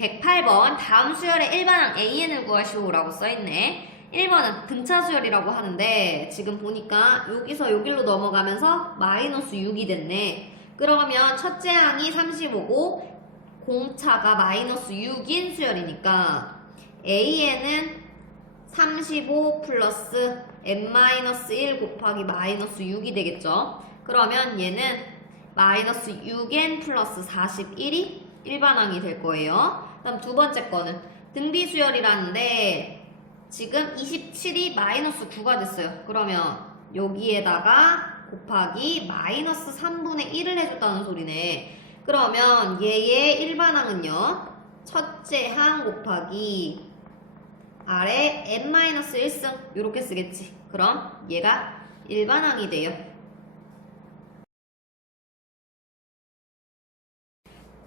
108번 다음 수열의 일반항 AN을 구하시오라고 써있네. 1번은 등차 수열이라고 하는데 지금 보니까 여기서 여기로 넘어가면서 마이너스 6이 됐네. 그러면 첫째 항이 35고 공차가 마이너스 6인 수열이니까 AN은 35 플러스 n-1 곱하기 마이너스 6이 되겠죠. 그러면 얘는 마이너스 6n 플러스 41이 일반항이 될 거예요. 다음 두 번째 거는 등비수열이라는데 지금 27이 마이너스 9가 됐어요. 그러면 여기에다가 곱하기 마이너스 3분의 1을 해줬다는 소리네. 그러면 얘의 일반항은요. 첫째 항 곱하기 아래 n-1승 이렇게 쓰겠지. 그럼 얘가 일반항이 돼요.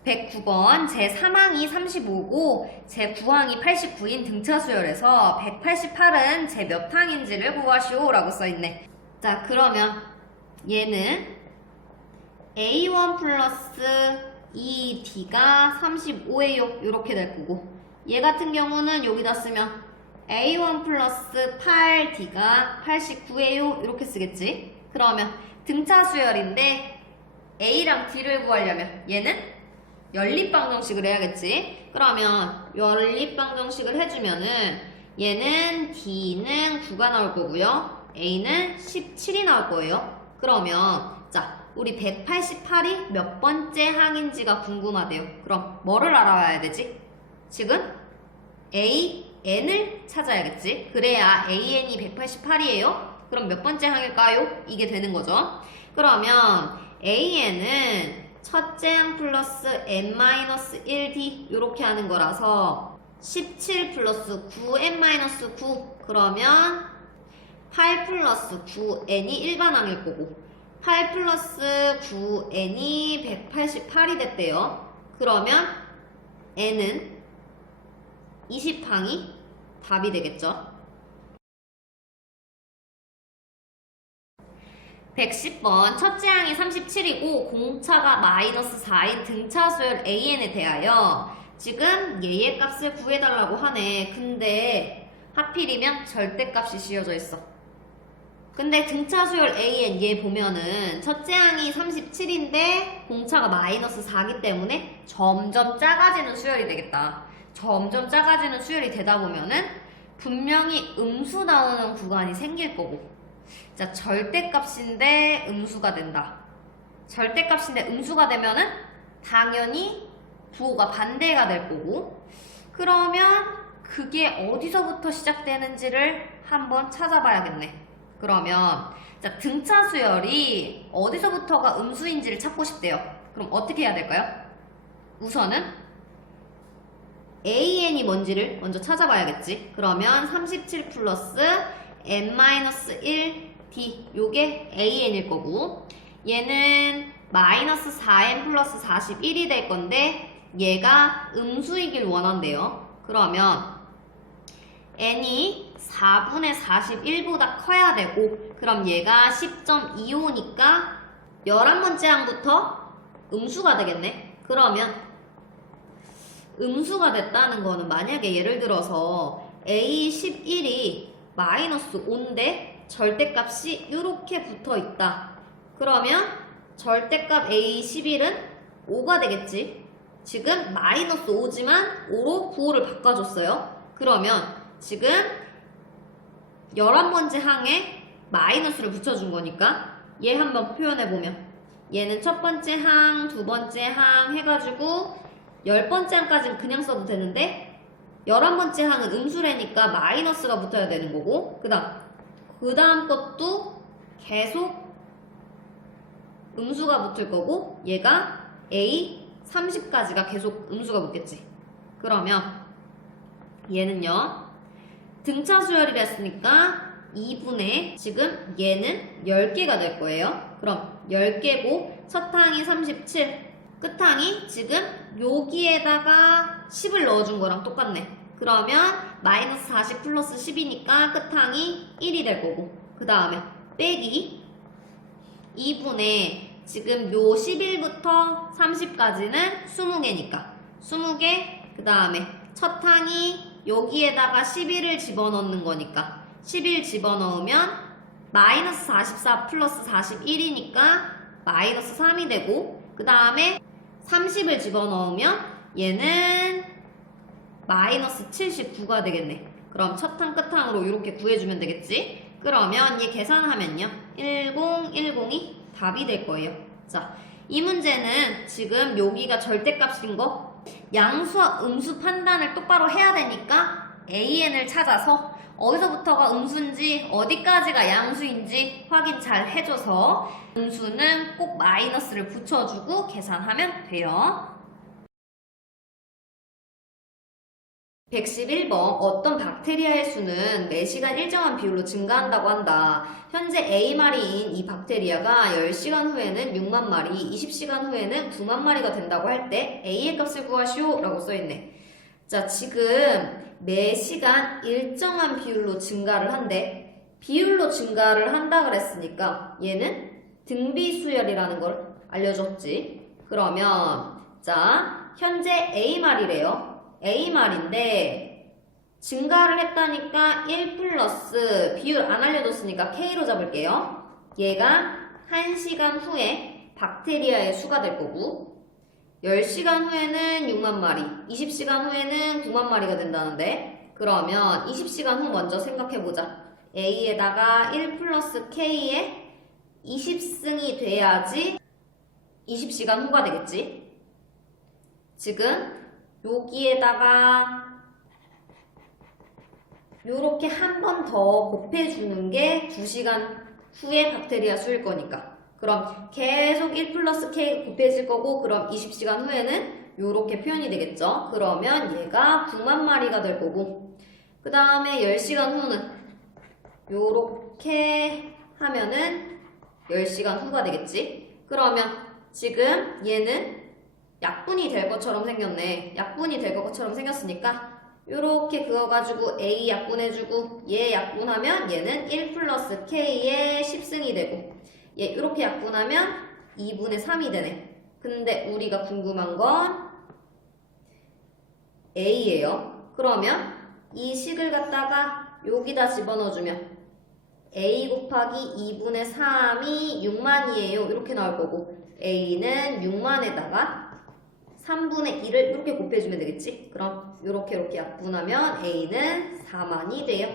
109번 제3항이 35고 제9항이 89인 등차 수열에서 188은 제 몇 항인지를 구하시오 라고 써있네. 자, 그러면 얘는 A1 플러스 2D가 35예요. 이렇게 될 거고 얘 같은 경우는 여기다 쓰면 A1 플러스 8D가 89예요. 이렇게 쓰겠지. 그러면 등차 수열인데 A랑 D를 구하려면 얘는 연립방정식을 해야겠지. 그러면 연립방정식을 해주면은 얘는 D는 9가 나올 거고요. A는 17이 나올 거예요. 그러면 자, 우리 188이 몇 번째 항인지가 궁금하대요. 그럼 뭐를 알아봐야 되지? 지금 AN을 찾아야겠지. 그래야 AN이 188이에요. 그럼 몇 번째 항일까요? 이게 되는 거죠. 그러면 AN은 첫째 항 플러스 n-1d 이렇게 하는 거라서 17 플러스 9n-9 그러면 8 플러스 9n이 일반항일 거고 8 플러스 9n이 188이 됐대요. 그러면 n은 20항이 답이 되겠죠. 110번 첫째 항이 37이고 공차가 마이너스 4인 등차 수열 AN에 대하여 지금 얘의 값을 구해달라고 하네. 근데 하필이면 절대값이 씌워져 있어. 근데 등차 수열 AN 얘 보면은 첫째 항이 37인데 공차가 마이너스 4기 때문에 점점 작아지는 수열이 되겠다. 점점 작아지는 수열이 되다 보면은 분명히 음수 나오는 구간이 생길 거고 자, 절대값인데 음수가 된다. 절대값인데 음수가 되면은 당연히 부호가 반대가 될 거고 그러면 그게 어디서부터 시작되는지를 한번 찾아봐야겠네. 그러면 자, 등차 수열이 어디서부터가 음수인지를 찾고 싶대요. 그럼 어떻게 해야 될까요? 우선은 AN이 뭔지를 먼저 찾아봐야겠지. 그러면 37 플러스 n-1 D 요게 AN일 거고 얘는 마이너스 4n 플러스 41이 될 건데 얘가 음수이길 원한대요. 그러면 n이 4분의 41보다 커야 되고 그럼 얘가 10.25니까 11번째 항부터 음수가 되겠네. 그러면 음수가 됐다는 거는 만약에 예를 들어서 A11이 마이너스 5인데 절대값이 이렇게 붙어 있다. 그러면 절대값 A11은 5가 되겠지. 지금 마이너스 5지만 5로 부호를 바꿔줬어요. 그러면 지금 11번째 항에 마이너스를 붙여준 거니까 얘 한번 표현해보면 얘는 첫 번째 항, 두 번째 항 해가지고 10번째 항까지는 그냥 써도 되는데 11번째 항은 음수래니까 마이너스가 붙어야 되는 거고 그 다음 것도 계속 음수가 붙을 거고 얘가 A30까지가 계속 음수가 붙겠지. 그러면 얘는요 등차 수열이랬으니까 2분의 지금 얘는 10개가 될 거예요. 그럼 10개고 첫 항이 37 끝항이 지금 여기에다가 10을 넣어준 거랑 똑같네. 그러면 마이너스 40 플러스 10이니까 끝항이 1이 될 거고 그 다음에 빼기 2분의 지금 요 11부터 30까지는 20개니까 20개 그 다음에 첫 항이 여기에다가 11을 집어넣는 거니까 11 집어넣으면 마이너스 44 플러스 41이니까 마이너스 3이 되고, 그 다음에 30을 집어넣으면 얘는 마이너스 79가 되겠네. 그럼 첫 항 끝항으로 이렇게 구해주면 되겠지? 그러면 얘 계산하면요 1010이 답이 될 거예요. 자, 이 문제는 지금 여기가 절대값인 거, 양수와 음수 판단을 똑바로 해야 되니까 AN을 찾아서 어디서부터가 음수인지 어디까지가 양수인지 확인 잘 해줘서 음수는 꼭 마이너스를 붙여주고 계산하면 돼요. 111번, 어떤 박테리아의 수는 매 시간 일정한 비율로 증가한다고 한다. 현재 A마리인 이 박테리아가 10시간 후에는 6만 마리, 20시간 후에는 9만 마리가 된다고 할 때 A의 값을 구하시오 라고 써있네. 자, 지금 매 시간 일정한 비율로 증가를 한대. 비율로 증가를 한다 그랬으니까 얘는 등비수열이라는 걸 알려줬지. 그러면 자, 현재 A마리래요. A말인데 증가를 했다니까 1 플러스 비율 안 알려줬으니까 K로 잡을게요. 얘가 1시간 후에 박테리아의 수가 될 거고 10시간 후에는 6만 마리, 20시간 후에는 9만 마리가 된다는데, 그러면 20시간 후 먼저 생각해보자. A에다가 1 플러스 K에 20승이 돼야지 20시간 후가 되겠지. 지금 여기에다가 요렇게 한 번 더 곱해주는 게 2시간 후에 박테리아 수일 거니까. 그럼 계속 1 플러스 K 곱해질 거고, 그럼 20시간 후에는 요렇게 표현이 되겠죠. 그러면 얘가 9만 마리가 될 거고, 그 다음에 10시간 후는 요렇게 하면은 10시간 후가 되겠지. 그러면 지금 얘는 약분이 될 것처럼 생겼네. 약분이 될 것처럼 생겼으니까 요렇게 그어가지고 A 약분해주고 얘 약분하면 얘는 1 플러스 K의 10승이 되고, 얘 이렇게 약분하면 2분의 3이 되네. 근데 우리가 궁금한 건 A예요. 그러면 이 식을 갖다가 여기다 집어넣어주면 A 곱하기 2분의 3이 6만이에요. 이렇게 나올 거고, A는 6만에다가 3분의 1을 이렇게 곱해주면 되겠지? 그럼 이렇게 약분하면 A는 4만이 돼요.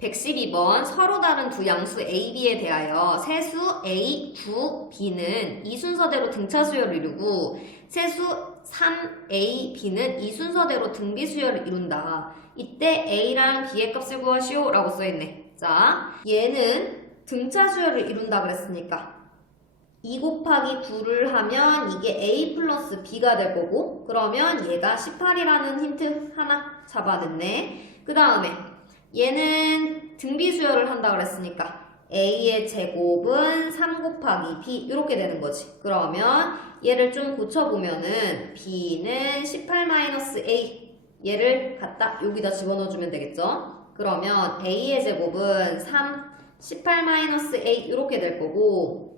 112번, 서로 다른 두 양수 A, B에 대하여 세수 A, 9, B는 이 순서대로 등차 수열을 이루고 세수 3, A, B는 이 순서대로 등비 수열을 이룬다. 이때 A랑 B의 값을 구하시오 라고 써있네. 자, 얘는 등차 수열을 이룬다 그랬으니까 2 곱하기 9를 하면 이게 A 플러스 B가 될 거고, 그러면 얘가 18이라는 힌트 하나 잡아냈네. 그 다음에 얘는 등비수열을 한다 그랬으니까 A의 제곱은 3 곱하기 B 이렇게 되는 거지. 그러면 얘를 좀 고쳐보면은 B는 18-A, 얘를 갖다 여기다 집어넣어주면 되겠죠. 그러면 A의 제곱은 3, 18-A 이렇게 될 거고,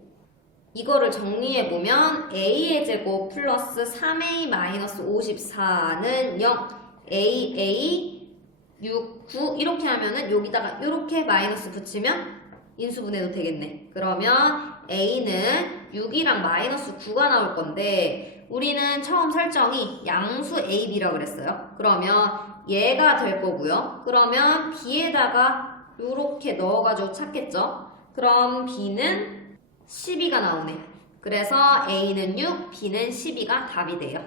이거를 정리해보면 A의 제곱 플러스 3A-54는 0, AA 6, 9 이렇게 하면은 여기다가 이렇게 마이너스 붙이면 인수분해도 되겠네. 그러면 A는 6이랑 마이너스 9가 나올 건데 우리는 처음 설정이 양수 A, B라고 그랬어요. 그러면 얘가 될 거고요. 그러면 B에다가 이렇게 넣어가지고 찾겠죠. 그럼 B는 12가 나오네. 그래서 A는 6, B는 12가 답이 돼요.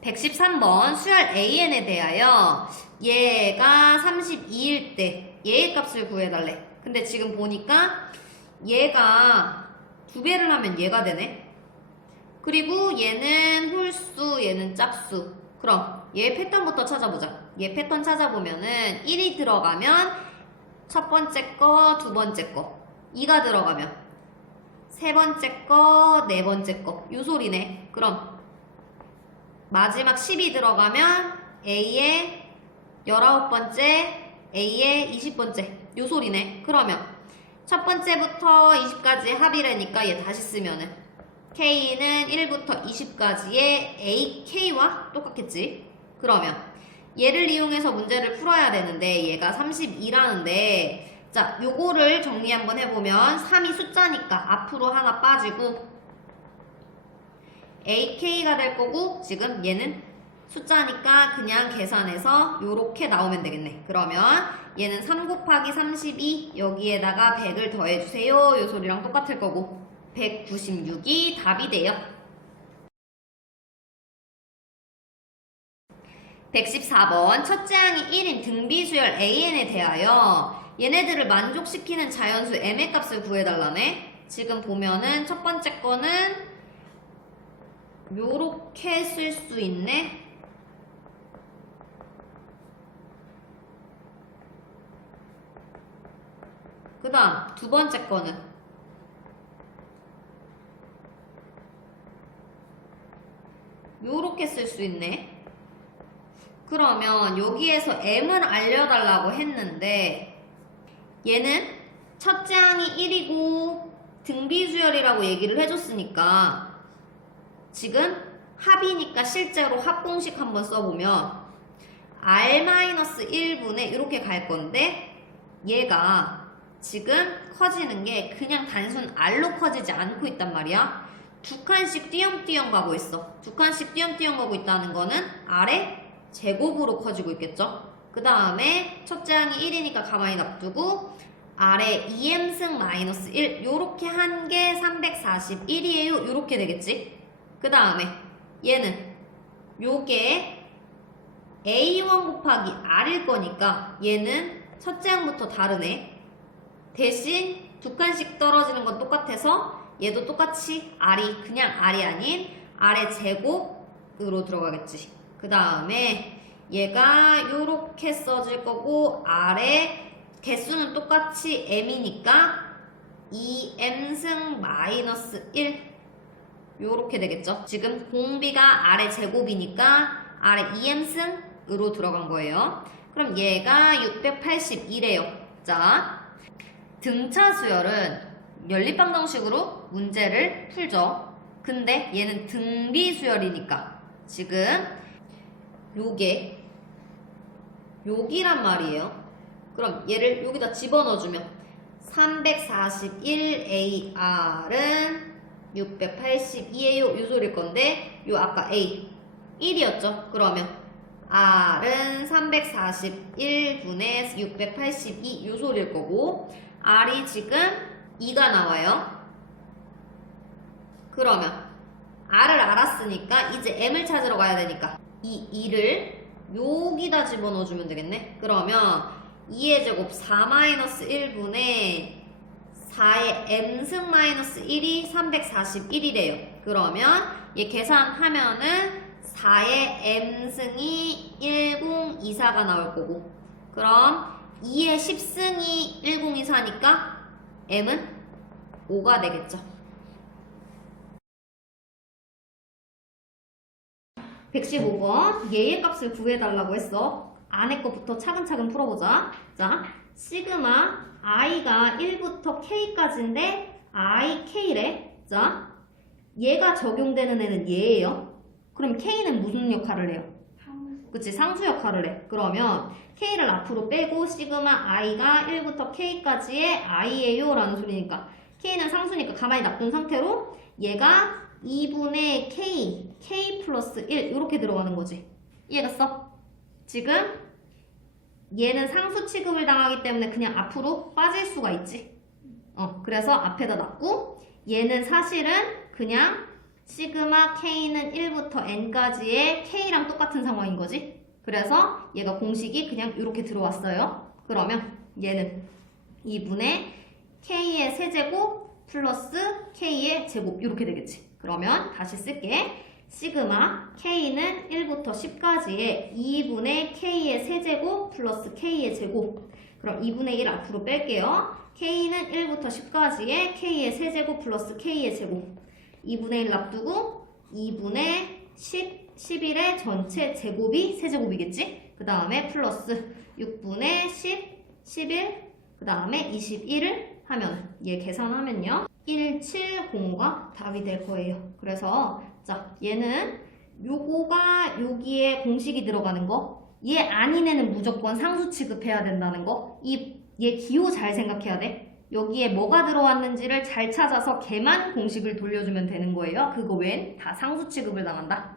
113번 수열 AN에 대하여 얘가 32일 때 얘의 값을 구해달래. 근데 지금 보니까 얘가 2배를 하면 얘가 되네. 그리고 얘는 홀수, 얘는 짝수. 그럼 얘 패턴부터 찾아보자. 얘 패턴 찾아보면은 1이 들어가면 첫 번째 거, 두 번째 거. 2가 들어가면 세 번째 거, 네 번째 거. 요 소리네. 그럼 마지막 10이 들어가면 A의 19번째, A의 20번째 요 소리네. 그러면 첫 번째부터 20까지 합이라니까 얘 다시 쓰면은 K는 1부터 20까지의 AK와 똑같겠지? 그러면 얘를 이용해서 문제를 풀어야 되는데 얘가 32라는데 자, 요거를 정리 한번 해보면 3이 숫자니까 앞으로 하나 빠지고 AK가 될 거고 지금 얘는 숫자니까 그냥 계산해서 요렇게 나오면 되겠네. 그러면 얘는 3 곱하기 32 여기에다가 100을 더해주세요. 요 소리랑 똑같을 거고 196이 답이 돼요. 114번 첫째 항이 1인 등비수열 AN에 대하여 얘네들을 만족시키는 자연수 m의 값을 구해달라네. 지금 보면은 첫 번째 거는 요렇게 쓸 수 있네. 그 다음 두 번째 거는 요렇게 쓸 수 있네. 그러면 여기에서 m을 알려달라고 했는데 얘는 첫째 항이 1이고 등비수열이라고 얘기를 해줬으니까 지금 합이니까 실제로 합공식 한번 써보면 R-1분의 이렇게 갈 건데 얘가 지금 커지는 게 그냥 단순 R로 커지지 않고 있단 말이야. 두 칸씩 띄엄띄엄 가고 있어. 두 칸씩 띄엄띄엄 가고 있다는 거는 R의 제곱으로 커지고 있겠죠. 그 다음에 첫째 항이 1이니까 가만히 놔두고 R의 2m승 마이너스 1 요렇게 한 게 341이에요. 요렇게 되겠지. 그 다음에 얘는 요게 A1 곱하기 R일 거니까 얘는 첫째 항부터 다르네. 대신 두 칸씩 떨어지는 건 똑같아서 얘도 똑같이 R이 그냥 R이 아닌 R의 제곱으로 들어가겠지. 그 다음에 얘가 요렇게 써질 거고 R의 개수는 똑같이 m이니까 2m승 마이너스 1 요렇게 되겠죠. 지금 공비가 R의 제곱이니까 R의 2m승으로 들어간 거예요. 그럼 얘가 681이래요. 자, 등차 수열은 연립방정식으로 문제를 풀죠. 근데 얘는 등비 수열이니까 지금 요게 여기란 말이에요. 그럼 얘를 여기다 집어넣어주면 341AR은 682에요. 요 소리일 건데 요 아까 A 1이었죠. 그러면 R은 341분의 682 요 소리일 거고 R이 지금 2가 나와요. 그러면 R을 알았으니까 이제 M을 찾으러 가야 되니까 이 2를 여기다 집어넣어주면 되겠네. 그러면 2의 제곱 4-1분의 4의 m승 마이너스 1이 341이래요. 그러면 얘 계산하면은 4의 m승이 1024가 나올 거고 그럼 2의 10승이 1024니까 m은 5가 되겠죠. 115번 얘의 값을 구해달라고 했어. 안에 거부터 차근차근 풀어보자. 자, 시그마 i가 1부터 k까지인데 ik래. 자, 얘가 적용되는 애는 얘예요. 그럼 k는 무슨 역할을 해요? 그치, 상수 역할을 해. 그러면 k를 앞으로 빼고 시그마 i가 1부터 k까지의 i예요 라는 소리니까 k는 상수니까 가만히 놔둔 상태로 얘가 2분의 k 플러스 1 이렇게 들어가는 거지. 이해갔어? 지금 얘는 상수 취급을 당하기 때문에 그냥 앞으로 빠질 수가 있지. 그래서 앞에다 놨고 얘는 사실은 그냥 시그마 k는 1부터 n까지의 k랑 똑같은 상황인 거지. 그래서 얘가 공식이 그냥 이렇게 들어왔어요. 그러면 얘는 2분의 k의 세제곱 플러스 k의 제곱 이렇게 되겠지. 그러면 다시 쓸게. 시그마 k는 1부터 10까지의 2분의 k의 세제곱 플러스 k의 제곱. 그럼 2분의 1 앞으로 뺄게요. k는 1부터 10까지의 k의 세제곱 플러스 k의 제곱. 2분의 1 놔두고 2분의 10, 11의 전체 제곱이 세제곱이겠지? 그 다음에 플러스 6분의 10, 11, 그 다음에 21을 하면 얘 계산하면요 170가 답이 될 거예요. 그래서 자 얘는 요거가 여기에 공식이 들어가는 거, 얘 아닌 애는 무조건 상수 취급해야 된다는 거, 얘 기호 잘 생각해야 돼. 여기에 뭐가 들어왔는지를 잘 찾아서 걔만 공식을 돌려주면 되는 거예요. 그거 외엔 다 상수 취급을 당한다.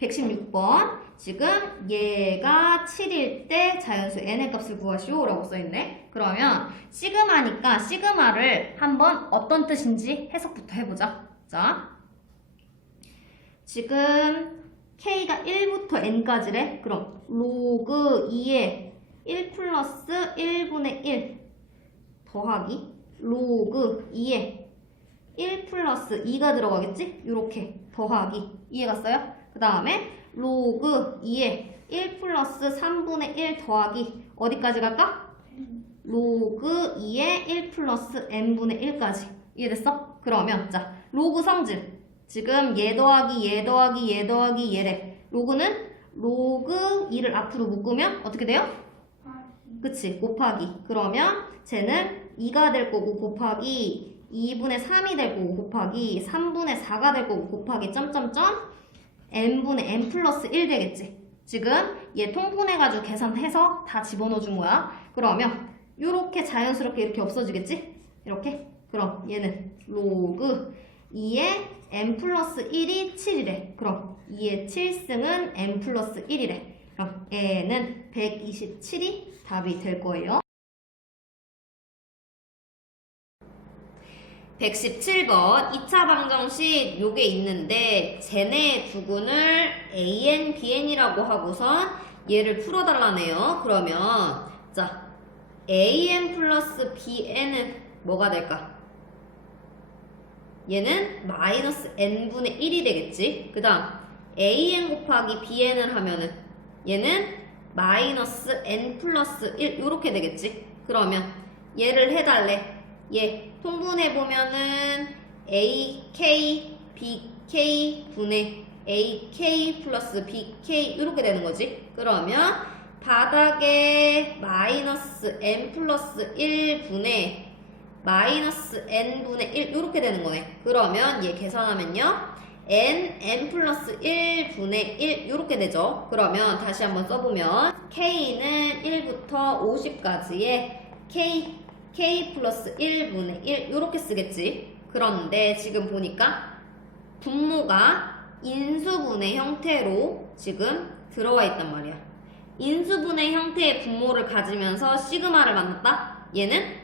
116번. 지금 얘가 7일 때 자연수 n의 값을 구하시오 라고 써있네. 그러면 시그마니까 시그마를 한번 어떤 뜻인지 해석부터 해보자. 자, 지금 k가 1부터 n까지래. 그럼 로그 2에 1 플러스 1분의 1 더하기 로그 2에 1 플러스 2가 들어가겠지? 요렇게 더하기. 이해갔어요? 그 다음에 로그 2에 1 플러스 3분의 1 더하기 어디까지 갈까? 로그 2에 1 플러스 n분의 1까지. 이해됐어? 그러면 자 로그 성질 지금 얘 더하기 얘 더하기 얘 더하기 얘래. 로그는 로그 2를 앞으로 묶으면 어떻게 돼요? 그치 곱하기. 그러면 쟤는 2가 될 거고 곱하기 2분의 3이 될 거고 곱하기 3분의 4가 될 거고 곱하기 점점점 n분의 n 플러스 1 되겠지. 지금 얘 통분해가지고 계산해서 다 집어넣어 준 거야. 그러면 요렇게 자연스럽게 이렇게 없어지겠지? 이렇게. 그럼 얘는 로그 2에 n 플러스 1이 7이래. 그럼 2의 7승은 n 플러스 1이래. 그럼 얘는 127이 답이 될 거예요. 117번 2차 방정식 요게 있는데 쟤네 두근을 AN, BN이라고 하고선 얘를 풀어달라네요. 그러면 자 AN 플러스 BN은 뭐가 될까? 얘는 마이너스 n분의 1이 되겠지. 그 다음 AN 곱하기 BN을 하면은 얘는 마이너스 n 플러스 1 요렇게 되겠지. 그러면 얘를 해달래. 얘 통분해보면은 AK, BK 분의 AK 플러스 BK 이렇게 되는 거지. 그러면 바닥에 마이너스 n 플러스 1분의 마이너스 n분의 1 이렇게 되는 거네. 그러면 얘 계산하면요 n 플러스 1분의 1 이렇게 되죠. 그러면 다시 한번 써보면 K는 1부터 50까지의 K 플러스 1분의 1 이렇게 쓰겠지. 그런데 지금 보니까 분모가 인수분해 형태로 지금 들어와 있단 말이야. 인수분해 형태의 분모를 가지면서 시그마를 만났다? 얘는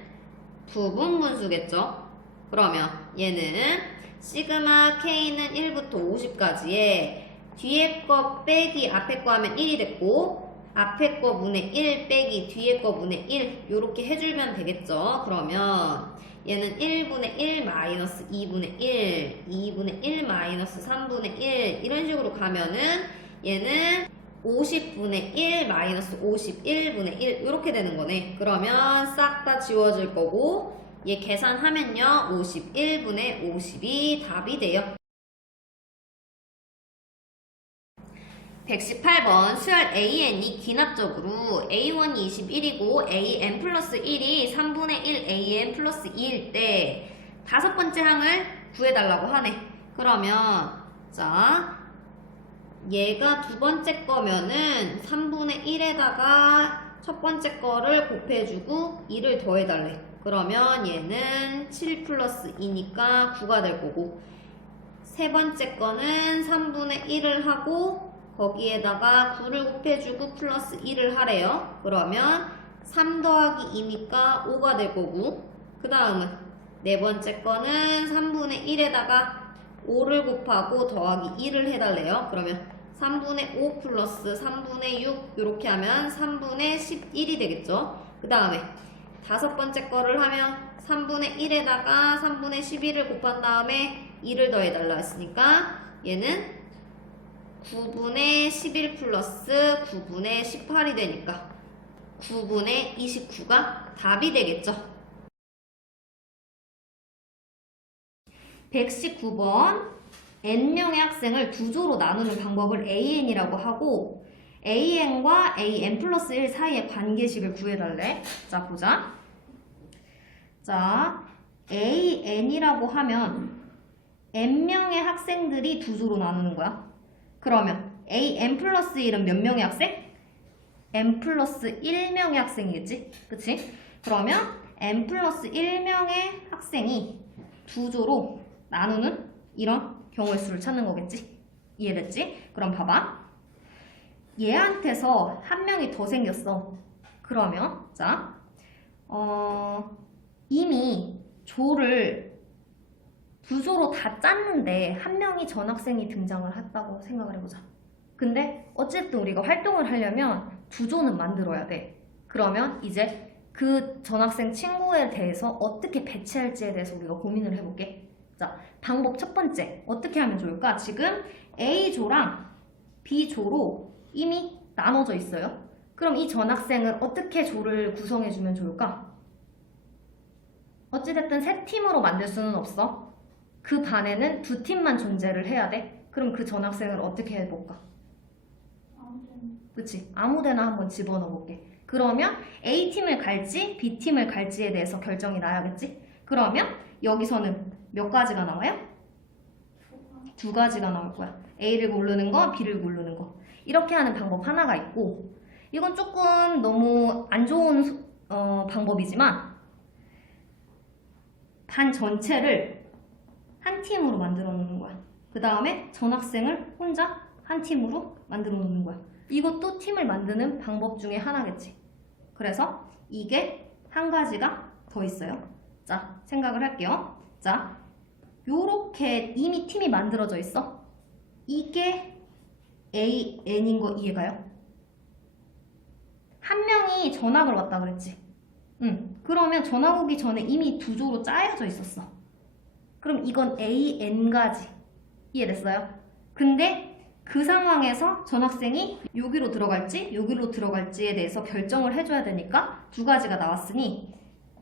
부분분수겠죠. 그러면 얘는 시그마 K는 1부터 50까지에 뒤에 거 빼기 앞에 거 하면 1이 됐고 앞에 거 분의 1 빼기 뒤에 거 분의 1 요렇게 해주면 되겠죠. 그러면 얘는 1분의 1 마이너스 2분의 1 2분의 1 마이너스 3분의 1 이런 식으로 가면은 얘는 50분의 1 마이너스 51분의 1 이렇게 되는 거네. 그러면 싹 다 지워질 거고 얘 계산하면요 51분의 50이 답이 돼요. 118번 수열 AN이 기납적으로 A1이 21이고 AN 플러스 1이 3분의 1 AN 플러스 2일 때 다섯 번째 항을 구해달라고 하네. 그러면 자 얘가 두 번째 거면은 3분의 1에다가 첫 번째 거를 곱해주고 2를 더해달래. 그러면 얘는 7 플러스 2니까 9가 될 거고 세 번째 거는 3분의 1을 하고 거기에다가 9를 곱해주고 플러스 1을 하래요. 그러면 3 더하기 2니까 5가 될 거고 그 다음은 네 번째 거는 3분의 1에다가 5를 곱하고 더하기 2를 해달래요. 그러면 3분의 5 플러스 3분의 6 이렇게 하면 3분의 11이 되겠죠. 그 다음에 다섯 번째 거를 하면 3분의 1에다가 3분의 11을 곱한 다음에 2를 더해달라 했으니까 얘는 9분의 11 플러스 9분의 18이 되니까 9분의 29가 답이 되겠죠. 119번 N명의 학생을 두 조로 나누는 방법을 AN이라고 하고 an과 an 플러스 1 사이의 관계식을 구해달래. 자, 보자. 자, an이라고 하면 n명의 학생들이 두 조로 나누는 거야. 그러면 an 플러스 1은 몇 명의 학생? n 플러스 1명의 학생이겠지? 그치? 그러면 n 플러스 1명의 학생이 두 조로 나누는 이런 경우의 수를 찾는 거겠지? 이해됐지? 그럼 봐봐. 얘한테서 한 명이 더 생겼어. 그러면 자, 이미 조를 두 조로 다 짰는데 한 명이 전학생이 등장을 했다고 생각을 해보자. 근데 어쨌든 우리가 활동을 하려면 두 조는 만들어야 돼. 그러면 이제 그 전학생 친구에 대해서 어떻게 배치할지에 대해서 우리가 고민을 해볼게. 자, 방법 첫 번째. 어떻게 하면 좋을까? 지금 A조랑 B조로 이미 나눠져 있어요. 그럼 이 전학생을 어떻게 조를 구성해주면 좋을까? 어찌됐든 세 팀으로 만들 수는 없어. 그 반에는 두 팀만 존재를 해야 돼. 그럼 그 전학생을 어떻게 해볼까? 그치? 아무데나 한번 집어넣어 볼게. 그러면 A팀을 갈지 B팀을 갈지에 대해서 결정이 나야겠지? 그러면 여기서는 몇 가지가 나와요? 두 가지가 나올 거야. A를 고르는 거, B를 고르는 거. 이렇게 하는 방법 하나가 있고, 이건 조금 너무 안 좋은 방법이지만 반 전체를 한 팀으로 만들어 놓는 거야. 그 다음에 전학생을 혼자 한 팀으로 만들어 놓는 거야. 이것도 팀을 만드는 방법 중에 하나겠지. 그래서 이게 한 가지가 더 있어요. 자, 생각을 할게요. 자, 요렇게 이미 팀이 만들어져 있어. 이게 AN인 거 이해가요? 한 명이 전학을 왔다 그랬지. 그러면 전학 오기 전에 이미 두 조로 짜여져 있었어. 그럼 이건 AN가지. 이해됐어요? 근데 그 상황에서 전학생이 여기로 들어갈지 여기로 들어갈지에 대해서 결정을 해줘야 되니까 두 가지가 나왔으니,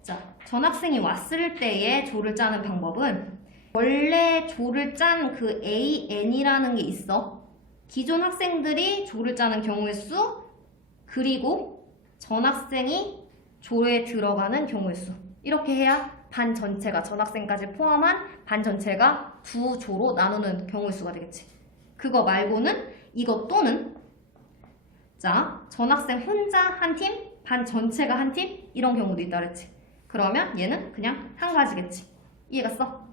자, 전학생이 왔을 때의 조를 짜는 방법은 원래 조를 짠 그 AN이라는 게 있어. 기존 학생들이 조를 짜는 경우의 수, 그리고 전학생이 조에 들어가는 경우의 수. 이렇게 해야 반 전체가, 전학생까지 포함한 반 전체가 두 조로 나누는 경우의 수가 되겠지. 그거 말고는 이거 또는, 자, 전학생 혼자 한 팀, 반 전체가 한 팀, 이런 경우도 있다 그랬지. 그러면 얘는 그냥 한 가지겠지. 이해갔어?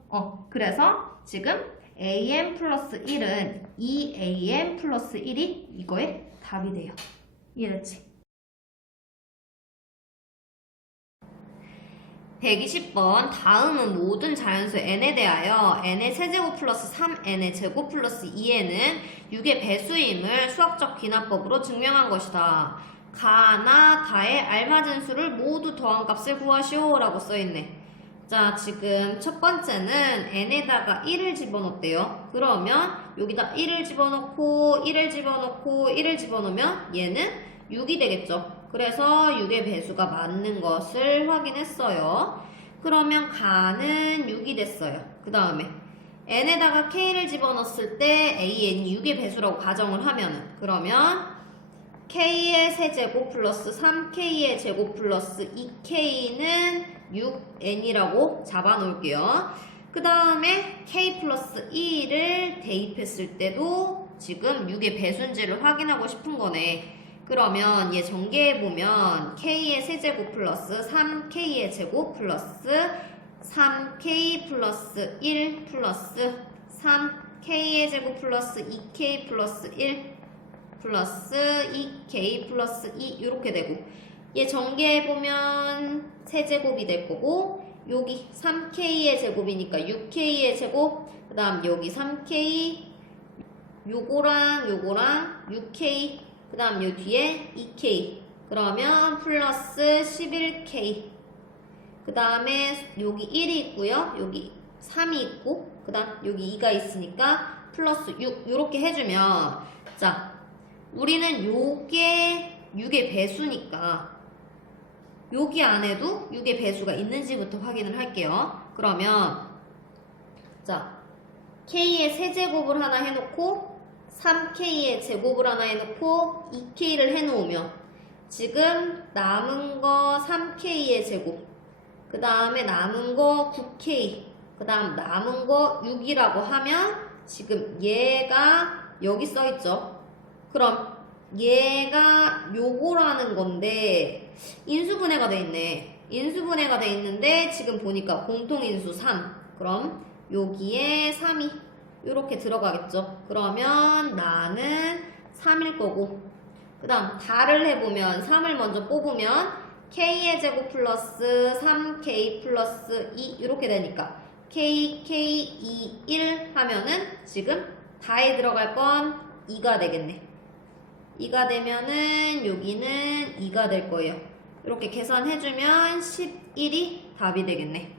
그래서 지금 an 플러스 1은 2an 플러스 1이 이거의 답이 돼요. 이해됐지? 120번. 다음은 모든 자연수 n에 대하여 n의 세제곱 플러스 3n의 제곱 플러스 2n은 6의 배수임을 수학적 귀납법으로 증명한 것이다. 가나 다의 알맞은 수를 모두 더한 값을 구하시오 라고 써있네. 자, 지금 첫 번째는 n에다가 1을 집어넣었대요. 그러면 여기다 1을 집어넣고 1을 집어넣고 1을 집어넣으면 얘는 6이 되겠죠. 그래서 6의 배수가 맞는 것을 확인했어요. 그러면 가는 6이 됐어요. 그 다음에 n에다가 k를 집어넣었을 때 an이 6의 배수라고 가정을 하면은, 그러면 k의 세제곱 플러스 3k의 제곱 플러스 2k는 6n이라고 잡아놓을게요. 그 다음에 k 플러스 2를 대입했을 때도 지금 6의 배수인지를 확인하고 싶은 거네. 그러면 얘 전개해보면 k의 세제곱 플러스 3k의 제곱 플러스 3k 플러스 1 플러스 3k의 제곱 플러스 2k 플러스 1 플러스 2k 플러스 2 이렇게 되고, 얘 전개해보면 세제곱이 될 거고, 여기 3k의 제곱이니까 6k의 제곱, 그 다음 여기 3k, 요거랑 요거랑 6k, 그 다음 요 뒤에 2k, 그러면 플러스 11k, 그 다음에 여기 1이 있고요, 여기 3이 있고, 그 다음 여기 2가 있으니까 플러스 6 이렇게 해주면, 자, 우리는 요게 6의 배수니까 여기 안에도 6의 배수가 있는지부터 확인을 할게요. 그러면 자, k의 세제곱을 하나 해놓고 3k의 제곱을 하나 해놓고 2k를 해놓으면 지금 남은 거 3k의 제곱, 그 다음에 남은 거 9k, 그 다음 남은 거 6이라고 하면 지금 얘가 여기 써있죠. 그럼 얘가 요거라는 건데 인수분해가 돼 있네. 인수분해가 돼 있는데 지금 보니까 공통인수 3. 그럼 여기에 3이 이렇게 들어가겠죠. 그러면 나는 3일 거고, 그 다음 다를 해보면 3을 먼저 뽑으면 k의 제곱 플러스 3k 플러스 2 이렇게 되니까 k, 2, 1 하면은 지금 다에 들어갈 건 2가 되겠네. 2가 되면은 여기는 2가 될 거예요. 이렇게 계산해주면 11이 답이 되겠네.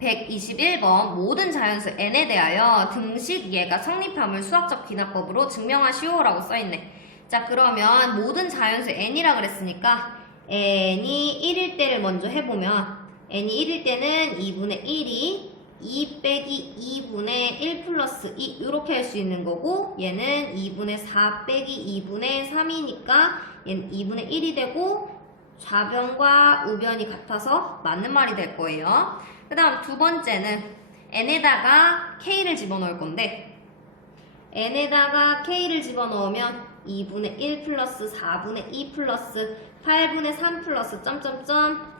121번 모든 자연수 n에 대하여 등식 예가 성립함을 수학적 기납법으로 증명하시오 라고 써있네. 자, 그러면 모든 자연수 n이라 그랬으니까 n이 1일 때를 먼저 해보면 n이 1일 때는 2분의 1이 2 빼기 2분의 1 플러스 2 이렇게 할 수 있는 거고, 얘는 2분의 4 빼기 2분의 3이니까 얘는 2분의 1이 되고 좌변과 우변이 같아서 맞는 말이 될 거예요. 그 다음 두 번째는 n에다가 k를 집어넣을 건데, n에다가 k를 집어넣으면 2분의 1 플러스 4분의 2 플러스 8분의 3 플러스 점점점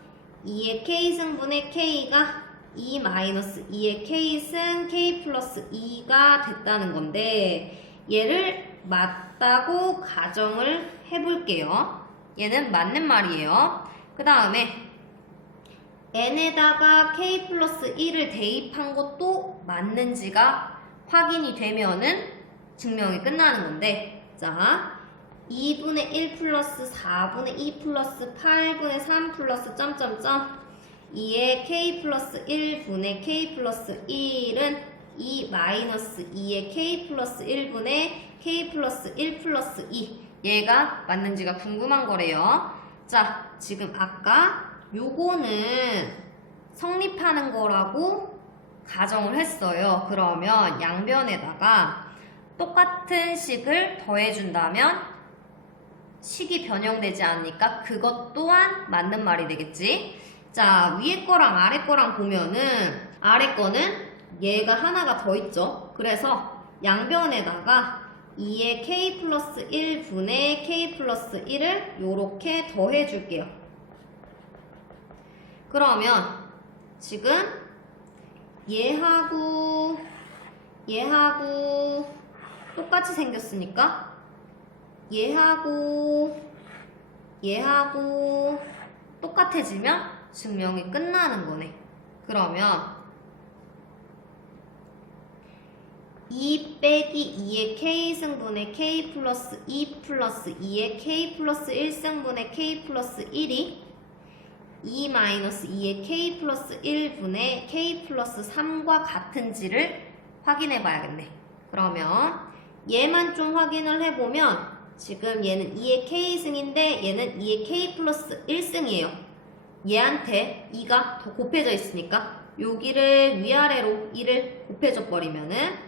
2의 k승분의 k가 2 마이너스 2의 k승 k 플러스 2가 됐다는 건데, 얘를 맞다고 가정을 해볼게요. 얘는 맞는 말이에요. 그 다음에 n에다가 k 플러스 1을 대입한 것도 맞는지가 확인이 되면은 증명이 끝나는 건데, 자, 2분의 1 플러스 4분의 2 플러스 8분의 3 플러스 점점점 2의 k 플러스 1분의 k 플러스 1은 2 마이너스 2의 k 플러스 1분의 k 플러스 1 플러스 2, 얘가 맞는지가 궁금한 거래요. 자, 지금 아까 요거는 성립하는 거라고 가정을 했어요. 그러면 양변에다가 똑같은 식을 더해준다면 식이 변형되지 않으니까 그것 또한 맞는 말이 되겠지. 자, 위에 거랑 아래 거랑 보면은 아래 거는 얘가 하나가 더 있죠. 그래서 양변에다가 2의 k 플러스 1분의 k 플러스 1을 요렇게 더해줄게요. 그러면 지금 얘하고 똑같이 생겼으니까 얘하고 똑같아지면 증명이 끝나는 거네. 그러면 2 빼기 2의 k승분의 k 플러스 2 플러스 2의 k 플러스 1승분의 k 플러스 1이 2 마이너스 2의 k 플러스 1분의 k 플러스 3과 같은지를 확인해 봐야겠네. 그러면 얘만 좀 확인을 해보면 지금 얘는 2의 k승인데 얘는 2의 k 플러스 1승이에요. 얘한테 2가 더 곱해져 있으니까 여기를 위아래로 2를 곱해줘 버리면은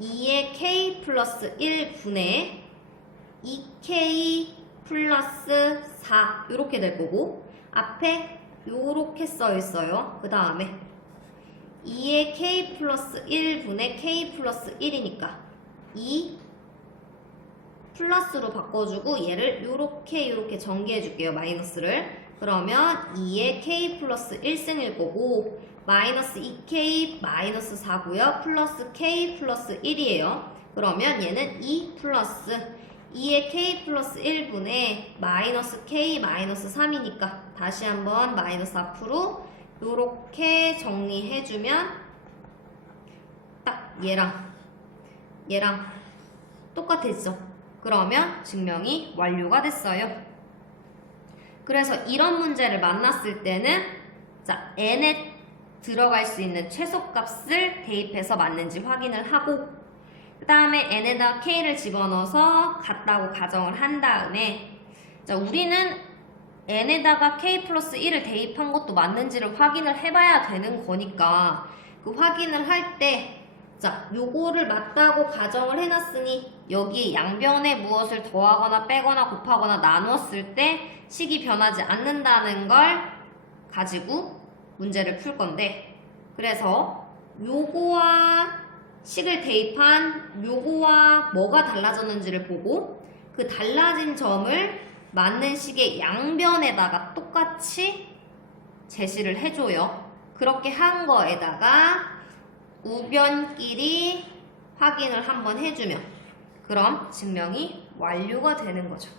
2의 k 플러스 1분의 2k 플러스 4 이렇게 될 거고, 앞에 요렇게 써 있어요. 그 다음에 2의 k 플러스 1분의 k 플러스 1이니까 2 플러스로 바꿔주고 얘를 요렇게 전개해 줄게요. 마이너스를. 그러면 2의 k 플러스 1승일 거고, 마이너스 2k 마이너스 4고요. 플러스 k 플러스 1이에요. 그러면 얘는 2 플러스 2의 k 플러스 1분의 마이너스 k 마이너스 3이니까 다시 한번 마이너스 앞으로 요렇게 정리해주면 딱 얘랑 똑같아지죠. 그러면 증명이 완료가 됐어요. 그래서 이런 문제를 만났을 때는 자, n에 들어갈 수 있는 최소값을 대입해서 맞는지 확인을 하고, 그 다음에 n에다 k를 집어넣어서 같다고 가정을 한 다음에, 자, 우리는 n에다가 k 플러스 1을 대입한 것도 맞는지를 확인을 해봐야 되는 거니까 그 확인을 할 때 자, 요거를 맞다고 가정을 해놨으니 여기 양변에 무엇을 더하거나 빼거나 곱하거나 나누었을 때 식이 변하지 않는다는 걸 가지고 문제를 풀 건데, 그래서 요거와 식을 대입한 요거와 뭐가 달라졌는지를 보고 그 달라진 점을 맞는 식의 양변에다가 똑같이 제시를 해줘요. 그렇게 한 거에다가 우변끼리 확인을 한번 해주면 그럼 증명이 완료가 되는 거죠.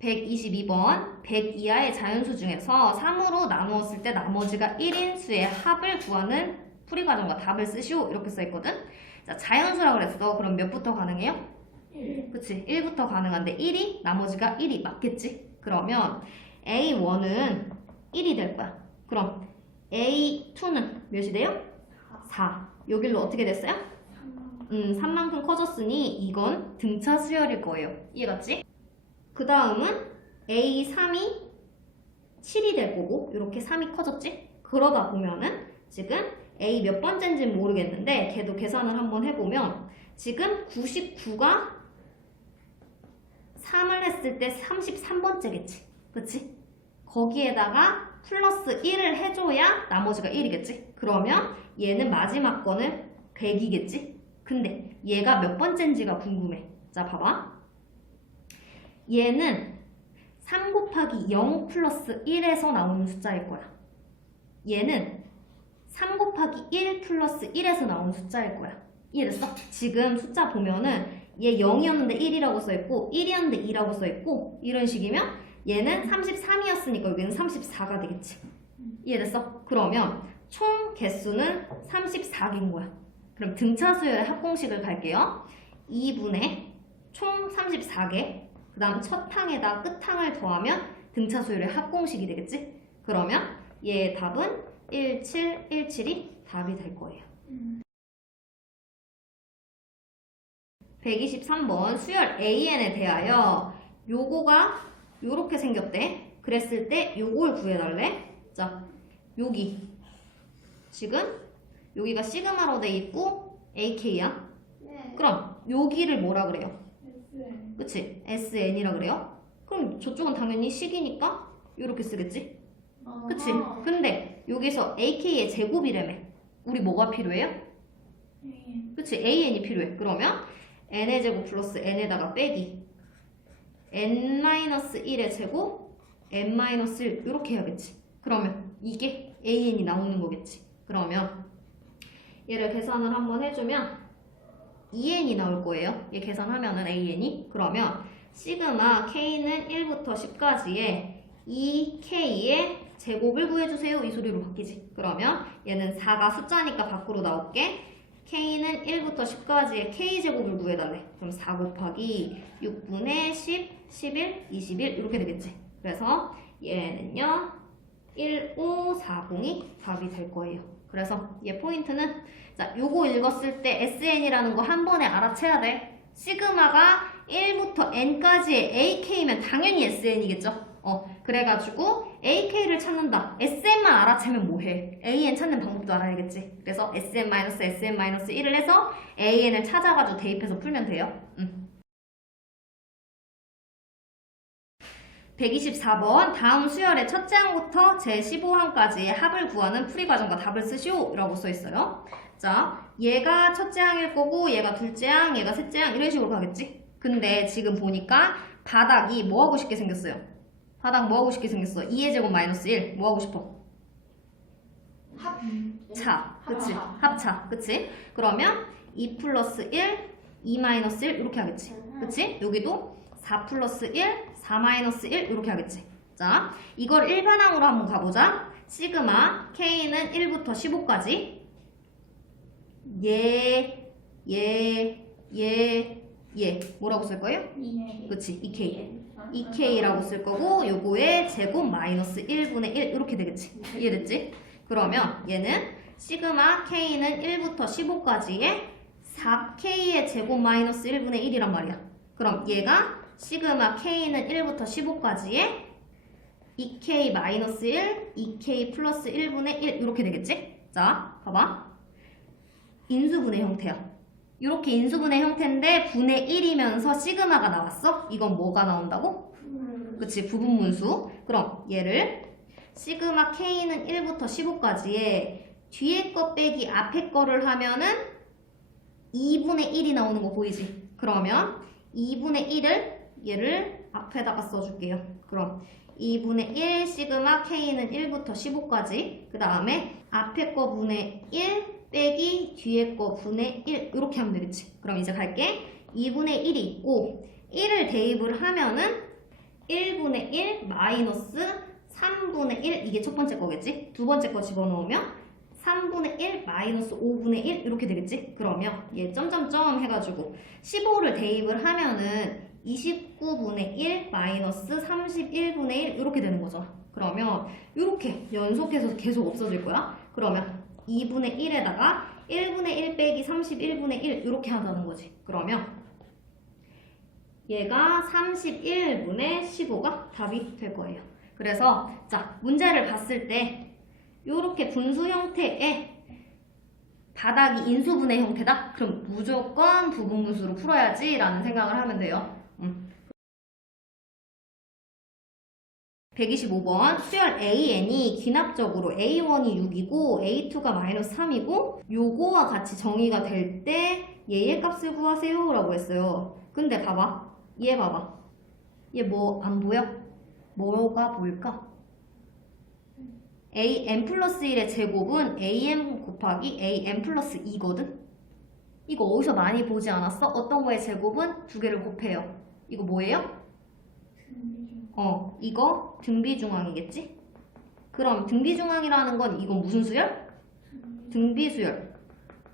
122번 100 이하의 자연수 중에서 3으로 나누었을 때 나머지가 1인 수의 합을 구하는 풀이과정과 답을 쓰시오 이렇게 써있거든. 자, 자연수라고 그랬어. 그럼 몇부터 가능해요? 1. 그치, 1부터 가능한데 1이 나머지가 1이 맞겠지? 그러면 A1은 1이 될 거야. 그럼 A2는 몇이 돼요? 4. 여길로 어떻게 됐어요? 3만큼 커졌으니 이건 등차 수열일 거예요. 이해갔지? 그 다음은 A3이 7이 될 거고 이렇게 3이 커졌지? 그러다 보면은 지금 A 몇 번째인지는 모르겠는데 걔도 계산을 한번 해보면 지금 99가 3을 했을 때 33번째겠지? 그치? 거기에다가 플러스 1을 해줘야 나머지가 1이겠지? 그러면 얘는 마지막 거는 100이겠지? 근데 얘가 몇 번째인지가 궁금해. 자, 봐봐. 얘는 3 곱하기 0 플러스 1에서 나오는 숫자일 거야. 얘는 3 곱하기 1 플러스 1에서 나오는 숫자일 거야. 이해됐어? 지금 숫자 보면은 얘 0이었는데 1이라고 써있고 1이었는데 2라고 써있고 이런 식이면 얘는 33이었으니까 여기는 34가 되겠지. 이해됐어? 그러면 총 개수는 34개인 거야. 그럼 등차 수열의 합공식을 갈게요. 2분의 총 34개 그 다음 첫 항에다 끝 항을 더하면 등차 수열의 합공식이 되겠지? 그러면 얘의 답은 1717이 답이 될 거예요. 123번 수열 AN에 대하여 요거가 요렇게 생겼대. 그랬을 때 요걸 구해달래. 자, 여기 지금 여기가 시그마로 돼 있고 AK야. 네. 그럼 여기를 뭐라 그래요? SN. 그치? SN이라 그래요? 그럼 저쪽은 당연히 식이니까 요렇게 쓰겠지? 그치? 근데 여기서 AK의 제곱이라며. 우리 뭐가 필요해요? AN. 그치? AN이 필요해. 그러면 n의 제곱 플러스 n에다가 빼기 n-1의 제곱 n-1 이렇게 해야겠지. 그러면 이게 AN이 나오는 거겠지. 그러면 얘를 계산을 한번 해주면 2n이 나올 거예요. 얘 계산하면은 AN이. 그러면 시그마 K는 1부터 10까지의 2K의 제곱을 구해주세요. 이 소리로 바뀌지. 그러면 얘는 4가 숫자니까 밖으로 나올게. K는 1부터 10까지의 K제곱을 구해달래. 그럼 4 곱하기 6분의 10, 11, 21 이렇게 되겠지. 그래서 얘는요 1540이 답이 될 거예요. 그래서 얘 포인트는 자 요거 읽었을 때 SN이라는 거 한 번에 알아채야 돼. 시그마가 1부터 n까지의 AK면 당연히 SN이겠죠. 그래가지고 AK를 찾는다. SN만 알아채면 뭐해? AN 찾는 방법도 알아야겠지. 그래서 SN-SN-1을 해서 AN을 찾아가지고 대입해서 풀면 돼요. 124번 다음 수열의 첫째 항부터 제15항까지의 합을 구하는 풀이과정과 답을 쓰시오 라고 써있어요. 자, 얘가 첫째 항일 거고 얘가 둘째 항, 얘가 셋째 항 이런 식으로 가겠지? 근데 지금 보니까 바닥이 뭐하고 싶게 생겼어요? 바닥 뭐하고 싶게 생겼어? 2의 제곱 마이너스 1 뭐하고 싶어? 차, 그치? 합차, 그치? 그러면 2 플러스 1, 2 마이너스 1 이렇게 하겠지? 그치? 여기도 4 플러스 1, 4 마이너스 1 이렇게 하겠지? 자, 이걸 일반항으로 한번 가보자. 시그마 K는 1부터 15까지 얘 뭐라고 쓸 거예요? 그치? 2K 2K라고 쓸 거고 요거의 제곱 마이너스 1분의 1 이렇게 되겠지? 이해됐지? 그러면 얘는 시그마 K는 1부터 15까지의 4K의 제곱 마이너스 1분의 1이란 말이야. 그럼 얘가 시그마 K는 1부터 15까지의 2k 마이너스 1, 2k 플러스 1분의 1 이렇게 되겠지? 자, 봐봐. 인수분해 형태야. 이렇게 인수분해 형태인데 분의 1이면서 시그마가 나왔어? 이건 뭐가 나온다고? 그치, 부분분수. 그럼 얘를 시그마 k는 1부터 15까지에 뒤에 거 빼기 앞에 거를 하면은 2분의 1이 나오는 거 보이지? 그러면 2분의 1을 얘를 앞에다가 써줄게요. 그럼 2분의 1 시그마 k는 1부터 15까지 그 다음에 앞에 거 분의 1 빼기 뒤에 거 분의 1 이렇게 하면 되겠지. 그럼 이제 갈게. 2분의 1이 있고 1을 대입을 하면은 1분의 1 마이너스 3분의 1 이게 첫 번째 거겠지? 두 번째 거 집어넣으면 3분의 1 마이너스 5분의 1 이렇게 되겠지? 그러면 얘 점점점 해가지고 15를 대입을 하면은 29분의 1 마이너스 31분의 1 이렇게 되는 거죠. 그러면 이렇게 연속해서 계속 없어질 거야. 그러면 2분의 1에다가 1분의 1 빼기 31분의 1 이렇게 하자는 거지. 그러면 얘가 31분의 15가 답이 될 거예요. 그래서 자 문제를 봤을 때 이렇게 분수 형태의 바닥이 인수분해 형태다? 그럼 무조건 부분분수로 풀어야지 라는 생각을 하면 돼요. 125번 수열 AN이 기납적으로 A1이 6이고 A2가 마이너스 3이고 요거와 같이 정의가 될 때 얘의 값을 구하세요 라고 했어요. 근데 봐봐. 얘 봐봐. 얘 뭐 안 보여? 뭐가 보일까? an 플러스 1의 제곱은 an 곱하기 an 플러스 2거든? 이거 어디서 많이 보지 않았어? 어떤 거의 제곱은 두 개를 곱해요. 이거 뭐예요? 이거 등비중앙이겠지? 그럼 등비중앙이라는 건 이건 무슨 수열? 등비수열.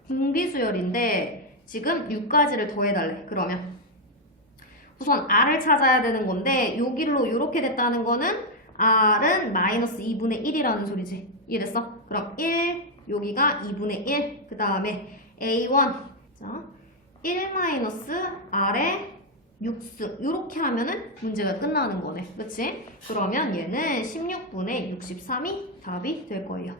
등비수열인데 지금 6가지를 더해달래. 그러면 우선 r을 찾아야 되는 건데 요 길로 요렇게 됐다는 거는 r은 마이너스 2분의 1이라는 소리지. 이해됐어? 그럼 1, 여기가 2분의 1, 그 다음에 a1 자, 1 마이너스 r의 6승 이렇게 하면은 문제가 끝나는 거네. 그치? 그러면 얘는 16분의 63이 답이 될 거예요.